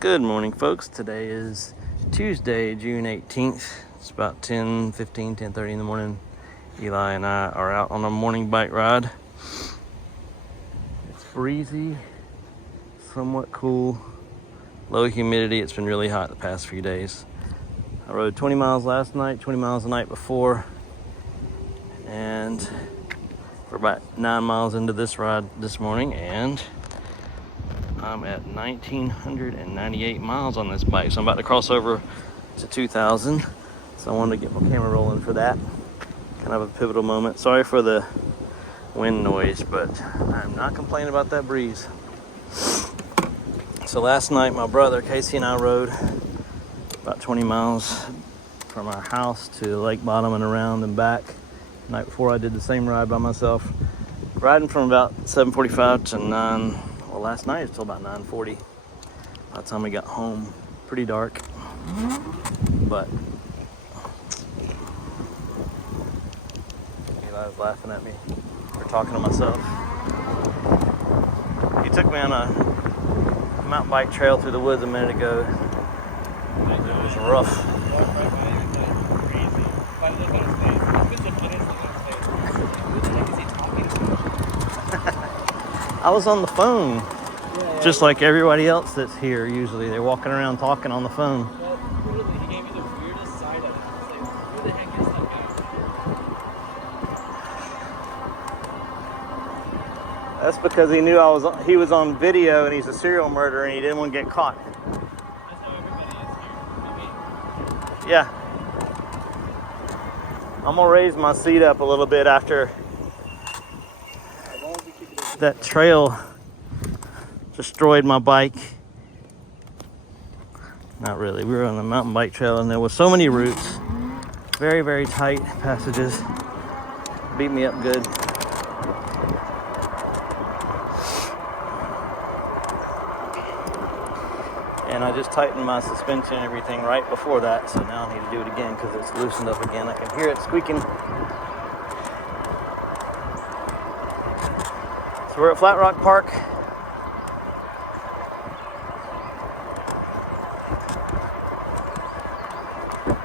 Good morning, folks. Today is Tuesday, June 18th. It's about 10:30 in the morning. Eli and I are out on a morning bike ride. It's breezy, somewhat cool, low humidity. It's been really hot the past few days. I rode 20 miles last night, 20 miles the night before, and we're about 9 miles into this ride this morning, and I'm at 1,998 miles on this bike. So I'm about to cross over to 2,000. So I wanted to get my camera rolling for that. Kind of a pivotal moment. Sorry for the wind noise, but I'm not complaining about that breeze. So last night, my brother Casey and I rode about 20 miles from our house to Lake Bottom and around and back. The night before, I did the same ride by myself, riding from about 7:45 to 9. Well, last night it was till about 9:40. By the time we got home, pretty dark. But Eli was laughing at me for talking to myself. He took me on a mountain bike trail through the woods a minute ago. It was rough. I was on the phone, just like everybody else that's here usually. They're walking around talking on the phone. He gave me the weirdest side of it. I was like, who the heck is that guy? That's because he knew he was on video and he's a serial murderer and he didn't want to get caught. That's how everybody is here. Yeah. I'm gonna raise my seat up a little bit after that trail destroyed my bike. Not really. We were on a mountain bike trail and there were so many routes. Very, very tight passages. Beat me up good. And I just tightened my suspension and everything right before that, so now I need to do it again because it's loosened up again. I can hear it squeaking. So we're at Flat Rock Park.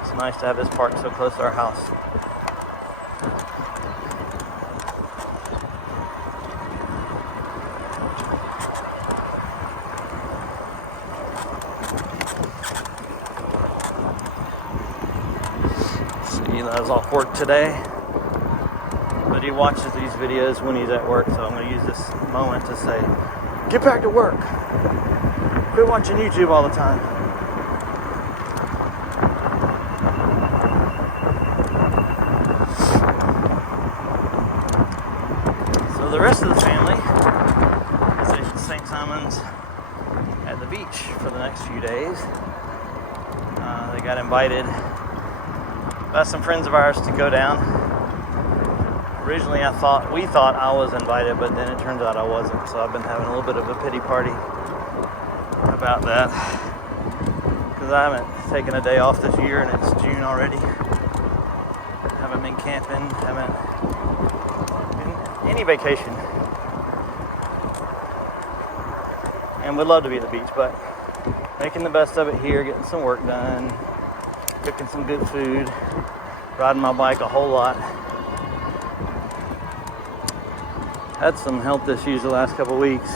It's nice to have this park so close to our house. Eli's off work today, but he watches these videos when he's at work, so I'm going to use this moment to say, get back to work. Quit watching YouTube all the time. So the rest of the family is at St. Simon's at the beach for the next few days. They got invited by some friends of ours to go down. Originally we thought I was invited, but then it turns out I wasn't, so I've been having a little bit of a pity party about that, because I haven't taken a day off this year and it's June already. Haven't been camping, haven't been any vacation, and would love to be at the beach, but making the best of it here, getting some work done, cooking some good food, riding my bike a whole lot. Had some health issues the last couple weeks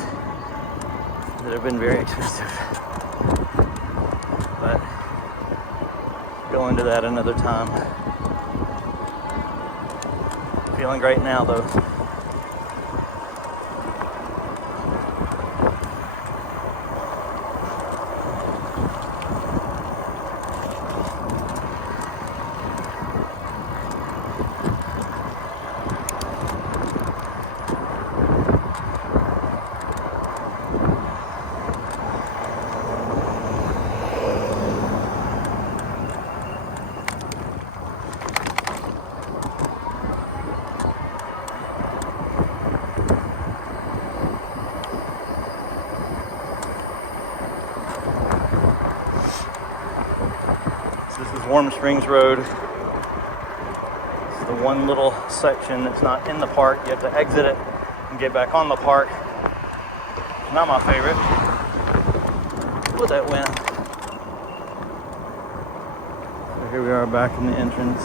that have been very expensive. But go into that another time. Feeling great now though. This is Warm Springs Road. It's the one little section that's not in the park. You have to exit it and get back on the park. Not my favorite. Where that went? So here we are back in the entrance.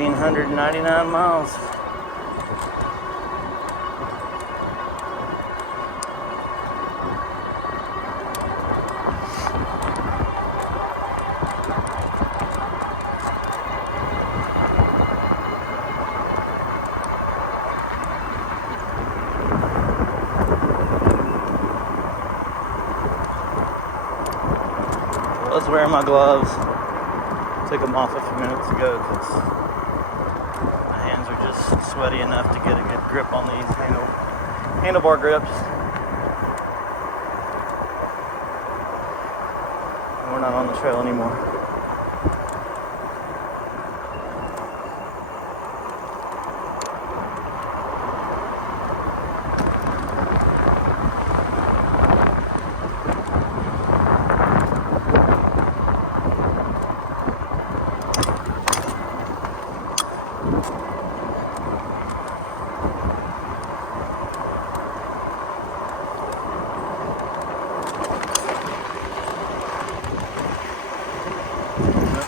$1,999 miles. I was wearing my gloves. Took them off a few minutes ago because my hands are just sweaty enough to get a good grip on these handlebar grips. And we're not on the trail anymore.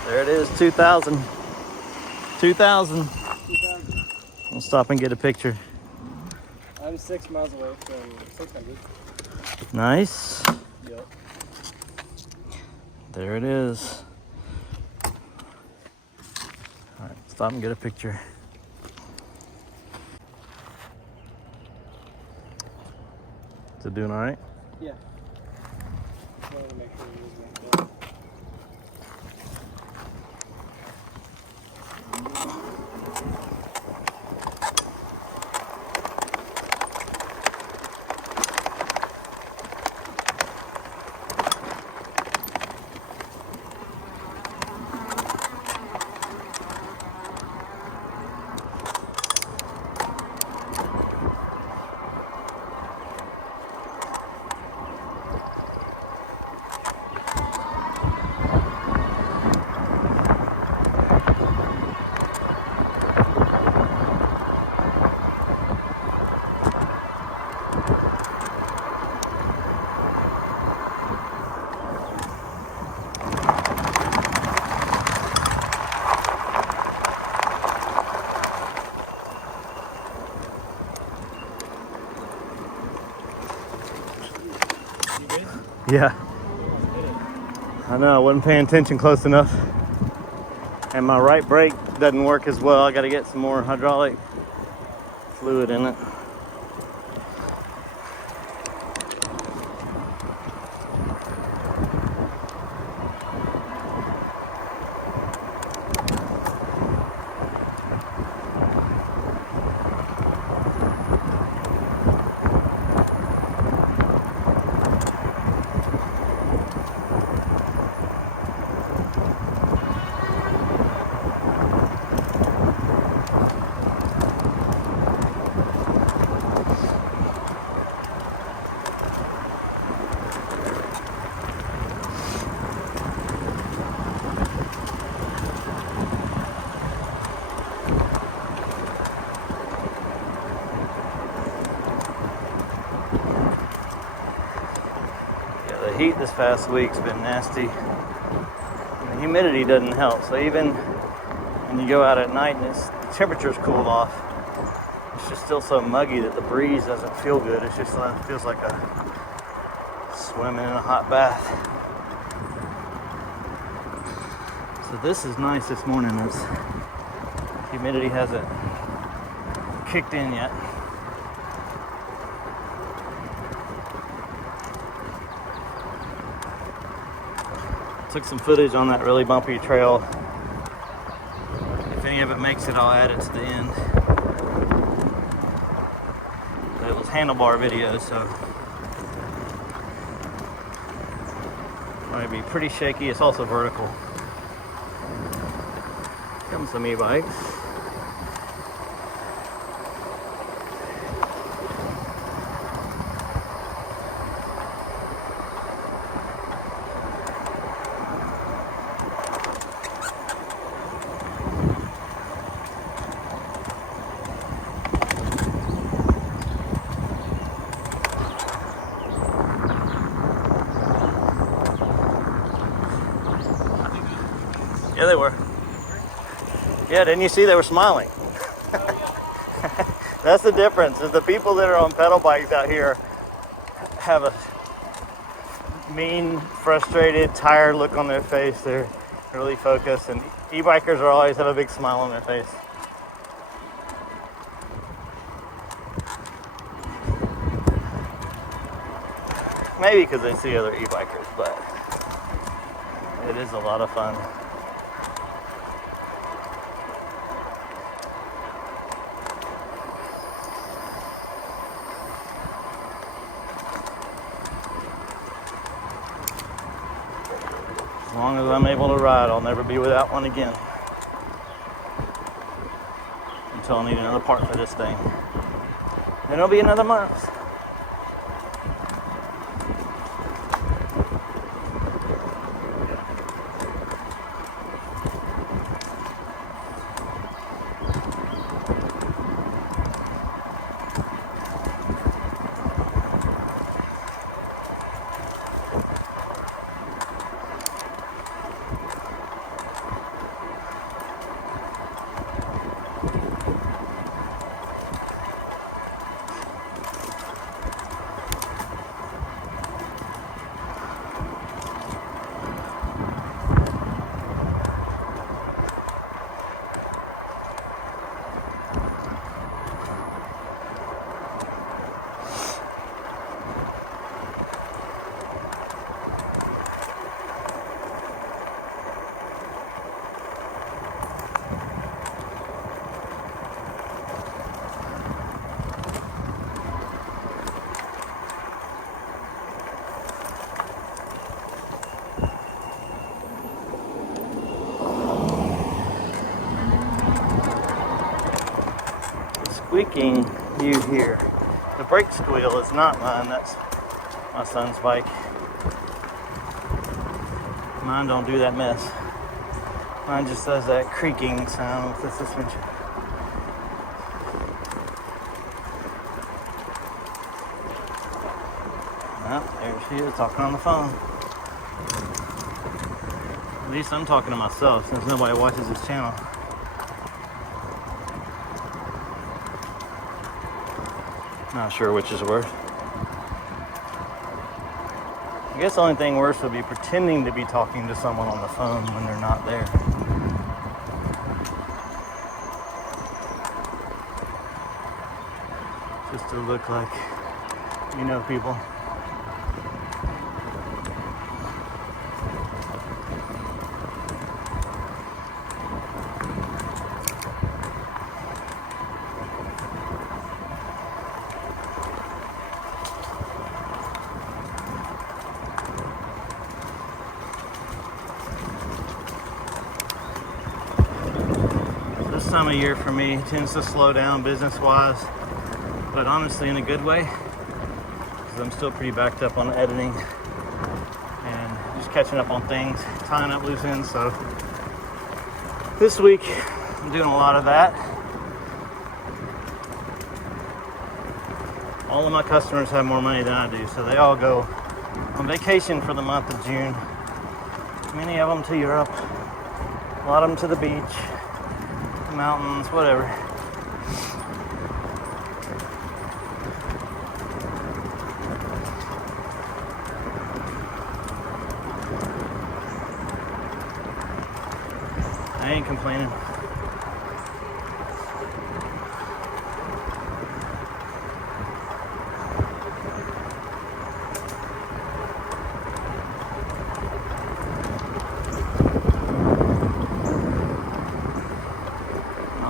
There it is, 2,000. 2,000. I'll stop and get a picture. I'm 6 miles away from 600. Nice. Yep. There it is. All right, stop and get a picture. Is it doing all right? Yeah. I wanted to make sure it was like that. Yeah. I know, I wasn't paying attention close enough. And my right brake doesn't work as well. I got to get some more hydraulic fluid in it. The heat this past week's been nasty. And the humidity doesn't help. So even when you go out at night and the temperature's cooled off, it's just still so muggy that the breeze doesn't feel good. It just feels like swimming in a hot bath. So this is nice this morning as humidity hasn't kicked in yet. Took some footage on that really bumpy trail. If any of it makes it, I'll add it to the end. It was handlebar video, so might be pretty shaky. It's also vertical. Come some e-bikes. Yeah, they were. Yeah, didn't you see they were smiling? That's the difference. Is the people that are on pedal bikes out here have a mean, frustrated, tired look on their face. They're really focused, and e-bikers are always have a big smile on their face. Maybe because they see other e-bikers, but it is a lot of fun. As long as I'm able to ride, I'll never be without one again. Until I need another part for this thing. Then it'll be another month. Squeaking you hear. The brake squeal is not mine, that's my son's bike. Mine don't do that mess. Mine just does that creaking sound with the suspension. Well, there she is talking on the phone. At least I'm talking to myself since nobody watches this channel. Not sure which is worse. I guess the only thing worse would be pretending to be talking to someone on the phone when they're not there. Just to look like you know people. This time of year for me tends to slow down business-wise, but honestly in a good way, because I'm still pretty backed up on editing and just catching up on things, tying up loose ends. So this week I'm doing a lot of that. All of my customers have more money than I do, so they all go on vacation for the month of June. Many of them to Europe, a lot of them to the beach, mountains, whatever. I ain't complaining.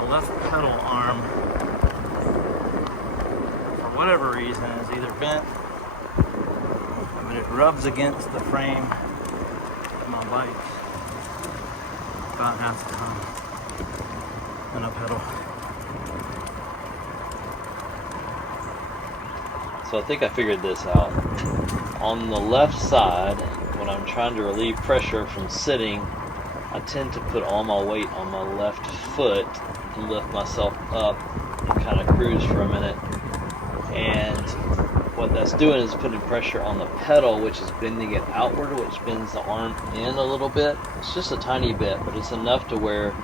Left pedal arm, for whatever reason, is either bent, but it rubs against the frame of my bike about half the time when I pedal. So I think I figured this out. On the left side, when I'm trying to relieve pressure from sitting, I tend to put all my weight on my left foot and lift myself up and kind of cruise for a minute. And what that's doing is putting pressure on the pedal, which is bending it outward, which bends the arm in a little bit. It's just a tiny bit, but it's enough to where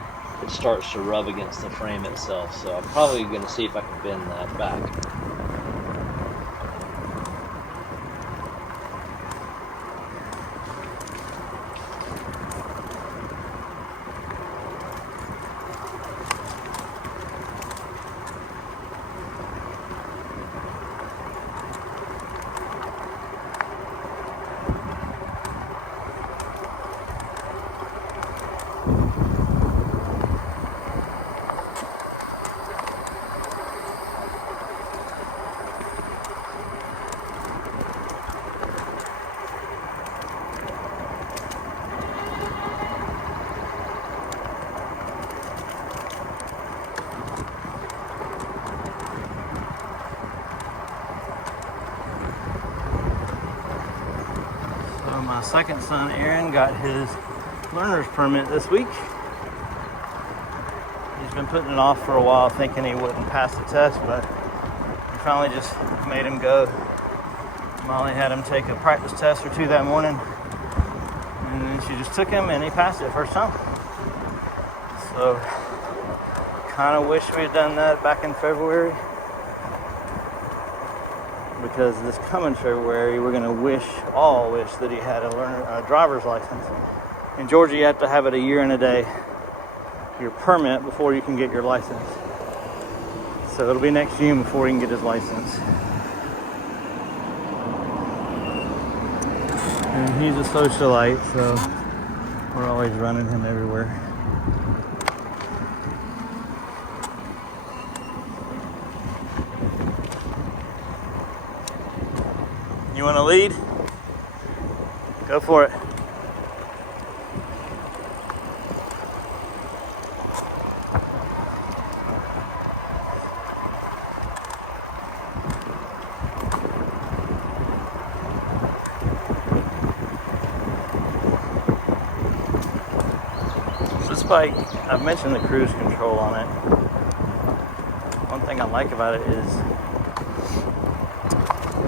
it starts to rub against the frame itself. So I'm probably going to see if I can bend that back. My second son, Aaron, got his learner's permit this week. He's been putting it off for a while, thinking he wouldn't pass the test, but we finally just made him go. Molly had him take a practice test or two that morning, and then she just took him and he passed it first time. So, kind of wish we had done that back in February, because this coming February we're going to all wish that he had a driver's license. In Georgia, you have to have it a year and a day, your permit, before you can get your license. So it'll be next June before he can get his license. And he's a socialite, so we're always running him everywhere. You want to lead? Go for it. This bike, I've mentioned the cruise control on it. One thing I like about it is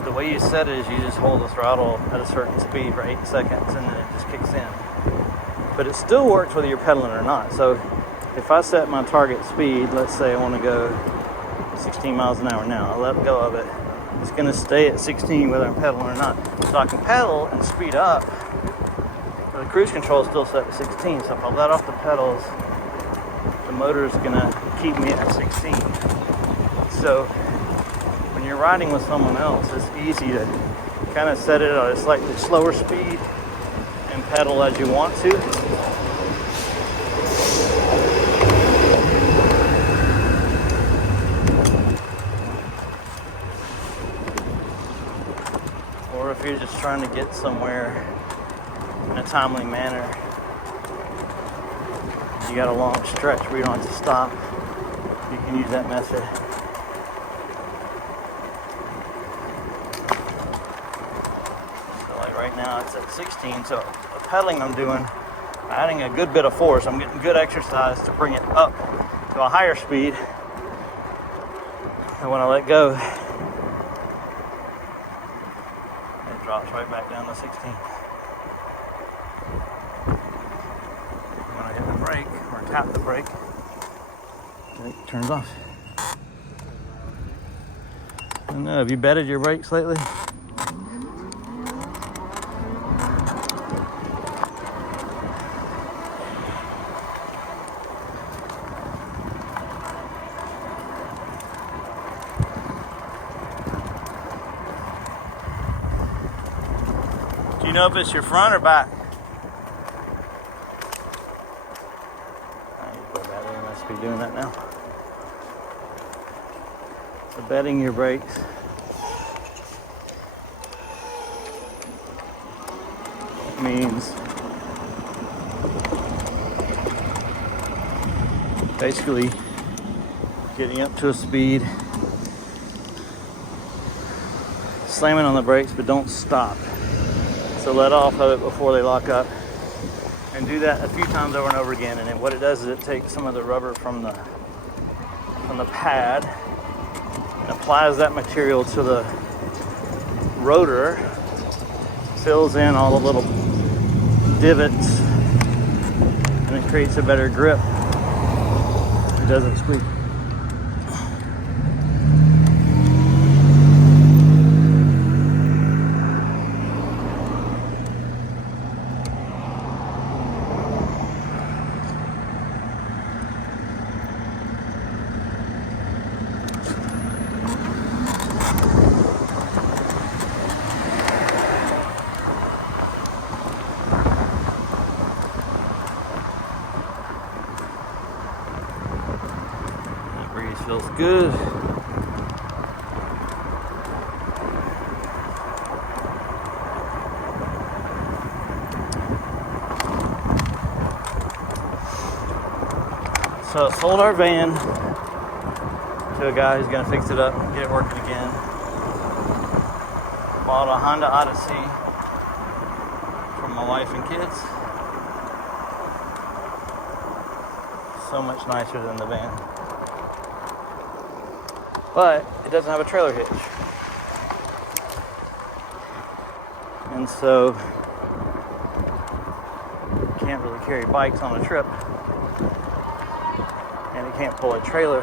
the way you set it is you just hold the throttle at a certain speed for 8 seconds and then it just kicks in. But it still works whether you're pedaling or not. So if I set my target speed, let's say I want to go 16 miles an hour now, I let go of it, it's going to stay at 16 whether I'm pedaling or not. So I can pedal and speed up, but the cruise control is still set to 16. So if I let off the pedals, the motor is going to keep me at 16. So when you're riding with someone else, it's easy to kind of set it at a slightly slower speed and pedal as you want to. Or if you're just trying to get somewhere in a timely manner, you got a long stretch where you don't have to stop, you can use that method. Right now it's at 16, so the pedaling I'm doing, adding a good bit of force. I'm getting good exercise to bring it up to a higher speed. And when I let go, it drops right back down to 16. When I hit the brake, or tap the brake, it turns off. I don't know, have you bedded your brakes lately? Do you know if it's your front or back? I need to put that in. I must be doing that now. So bedding your brakes. Means basically getting up to a speed, slamming on the brakes, but don't stop. So let off of it before they lock up, and do that a few times over and over again. And then what it does is it takes some of the rubber from the pad and applies that material to the rotor fills in all the little divots and it creates a better grip. It doesn't squeak. Feels good. So I sold our van to a guy who's gonna fix it up and get it working again. Bought a Honda Odyssey for my wife and kids. So much nicer than the van. But it doesn't have a trailer hitch. And so you can't really carry bikes on a trip. And it can't pull a trailer.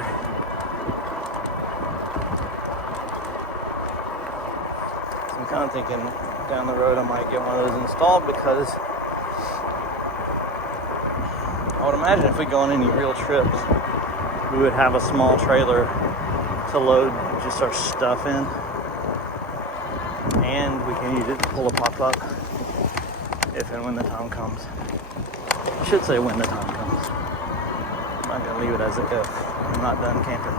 So I'm kind of thinking down the road I might get one of those installed, because I would imagine if we go on any real trips, we would have a small trailer to load just our stuff in, and we can use it to pull a pop-up if and when the time comes. I should say when the time comes. I'm not gonna leave it as it goes. I'm not done camping.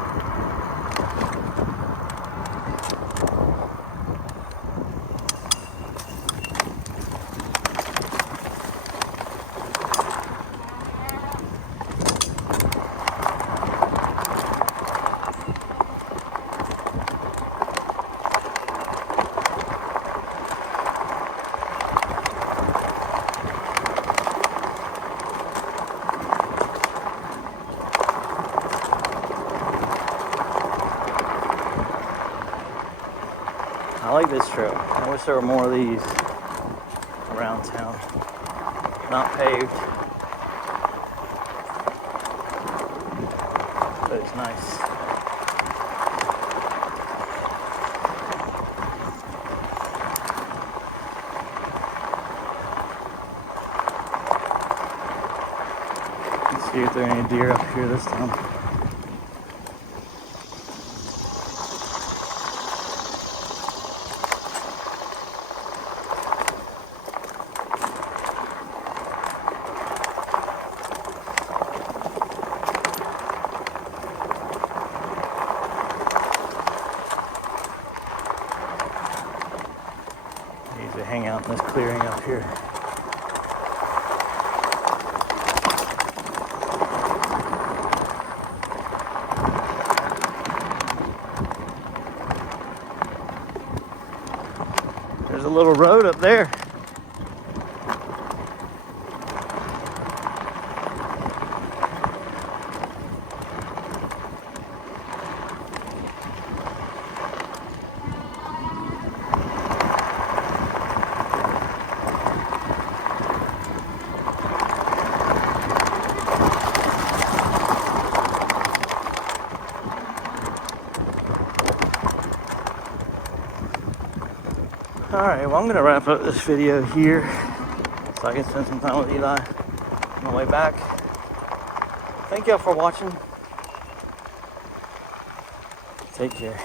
I like this trail. I wish there were more of these around town. Not paved, but it's nice. Let's see if there are any deer up here this time. To hang out in this clearing up here. There's a little road up there. Alright, well, I'm going to wrap up this video here so I can spend some time with Eli on the way back. Thank y'all for watching. Take care.